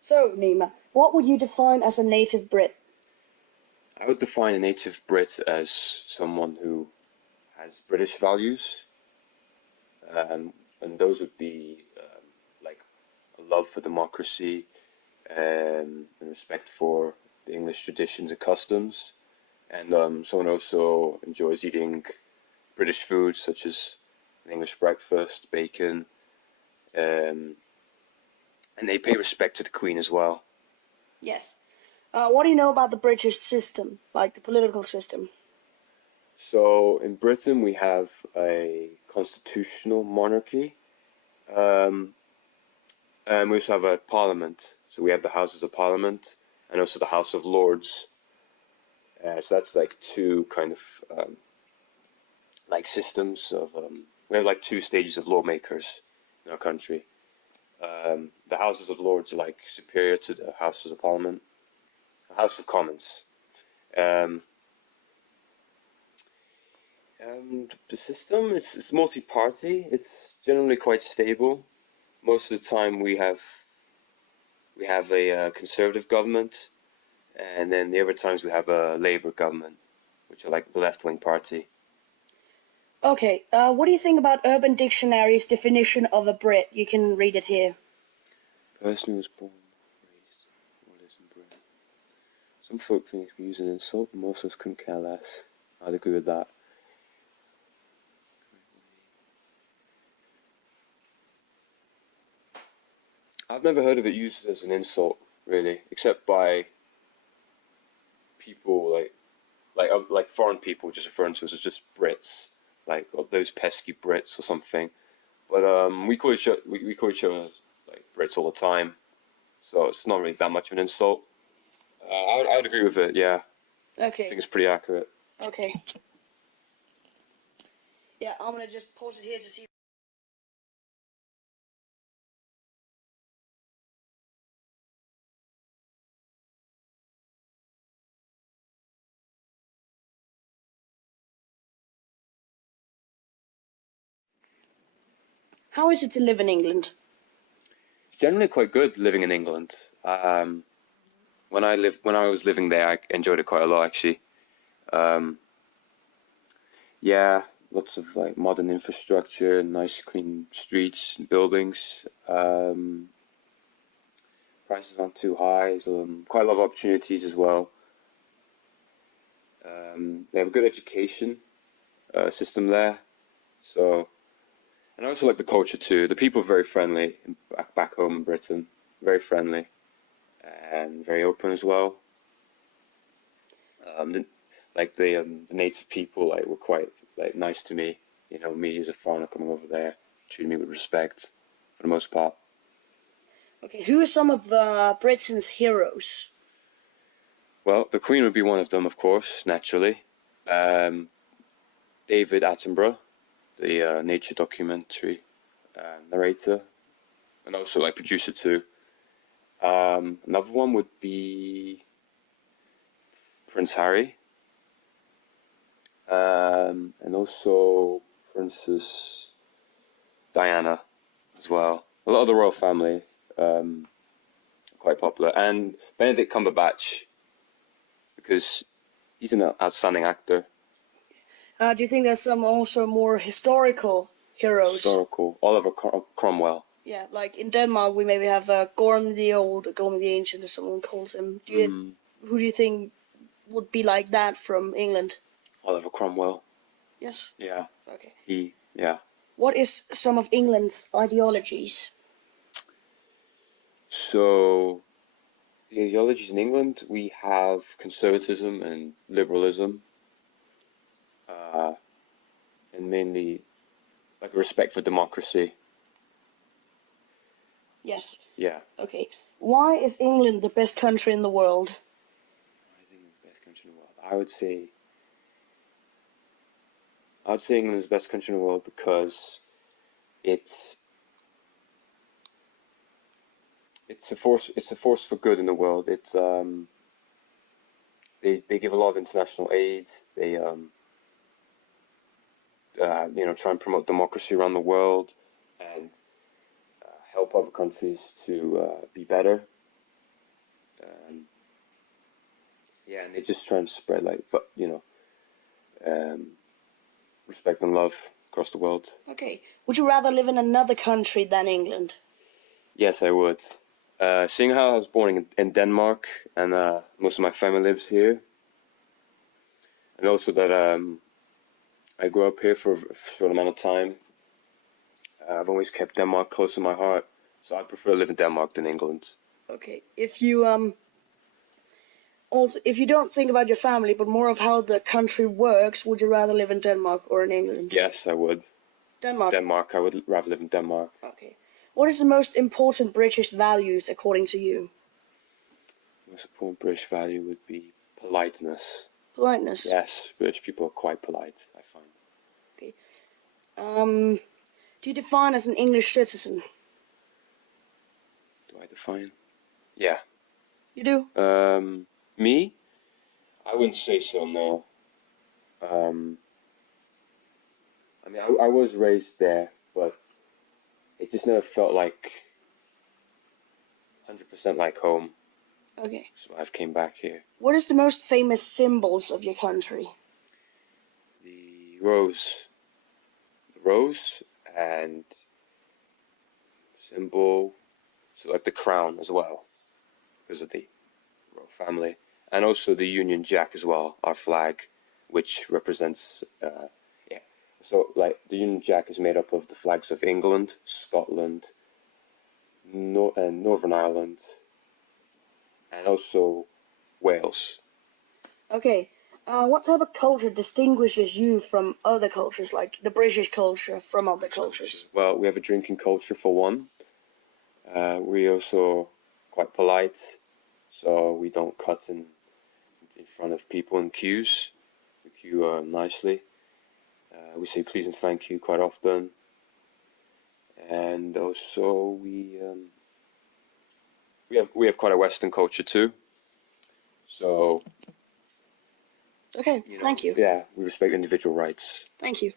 So, Nima, what would you define as a native Brit? I would define a native Brit as someone who has British values, um, and those would be like a love for democracy, and respect for the English traditions and customs, and someone who also enjoys eating British food such as an English breakfast, bacon, um, and they pay respect to the Queen as well. Yes. What do you know about the British system, like the political system? So in Britain we have a constitutional monarchy, um, and we also have a parliament. So we have the Houses of Parliament and also the House of Lords. So that's like two kind of like systems of we have like two stages of lawmakers in our country. The Houses of Lords are like superior to the Houses of Parliament, House of Commons. Um, the system it's multi-party. It's generally quite stable. Most of the time we have a conservative government, and then the other times we have a Labour government, which are like the left-wing party. Okay, what do you think about Urban Dictionary's definition of a Brit? You can read it here. Person who was born, raised, or lives in Britain. Some folk think we use an insult, but most of us couldn't care less. I'd agree with that. I've never heard of it used as an insult, really, except by people like foreign people just referring to us as just Brits, like oh, those pesky Brits or something. But we call each other like Brits all the time, so it's not really that much of an insult. I would agree with it. Yeah, I Okay, think it's pretty accurate. okay. Yeah, I'm gonna just pause it here to see. How is it to live in England? It's generally quite good living in England. When I was living there, I enjoyed it quite a lot actually. Um, yeah, lots of like modern infrastructure, nice clean streets and buildings. Um, Prices aren't too high. So, quite a lot of opportunities as well. They have a good education system there. So, and I also like the culture too. The people are very friendly back home in Britain, very friendly and very open as well. The, the native people like were quite like nice to me. You know, me as a foreigner coming over there, treated me with respect for the most part. Okay, who are some of Britain's heroes? Well, the Queen would be one of them, of course, naturally. Um, David Attenborough, the nature documentary narrator, and also like producer too. Another one would be Prince Harry, and also Princess Diana as well. A lot of the royal family, um, quite popular, and Benedict Cumberbatch because he's an outstanding actor. Do you think there's some also more historical heroes? Historical, Oliver Cromwell. Yeah, like in Denmark, we maybe have Gorm the Old, or Gorm the Ancient, as someone calls him. Mm, Who do you think would be like that from England? Oliver Cromwell. Yes. Yeah, Okay. yeah. What is some of England's ideologies? So the ideologies in England, we have conservatism and liberalism, uh, and mainly like a respect for democracy. Yes. Yeah. Okay. Why is England the best country in the world? I think it's the best country in the world. I would say England is the best country in the world because it's it's a force for good in the world. They give a lot of international aid. They try and promote democracy around the world and help other countries to be better. Um, yeah, and they just try and spread like um, respect and love across the world. Okay. Would you rather live in another country than England? Yes, I would. Seeing how I was born in Denmark and most of my family lives here, and also that I grew up here for a short amount of time. I've always kept Denmark close to my heart, so I prefer to live in Denmark than England. Okay. If you also, if you don't think about your family, but more of how the country works, would you rather live in Denmark or in England? Yes, I would. Denmark. Denmark. I would rather live in Denmark. Okay. What is the most important British values according to you? The most important British value would be politeness. Politeness. Yes, British people are quite polite, I find. Okay. Do you define as an English citizen? Do I define? Yeah. You do? Me? I wouldn't say so, no. Um, I mean, I was raised there, but it just never felt like 100% like home. Okay. So I've came back here. What is the most famous symbols of your country? The rose, and symbol, so like the crown as well, because of the royal family, and also the Union Jack as well, our flag, which represents, yeah. So like the Union Jack is made up of the flags of England, Scotland, and Northern Ireland, and also Wales. Okay. What type of culture distinguishes you from other cultures, like the British culture from other cultures? Well, we have a drinking culture for one. We also quite polite, so we don't cut in front of people in queues. We queue nicely. We say please and thank you quite often, and also we have quite a Western culture too. So Okay, thank you. yeah, we respect individual rights. Thank you.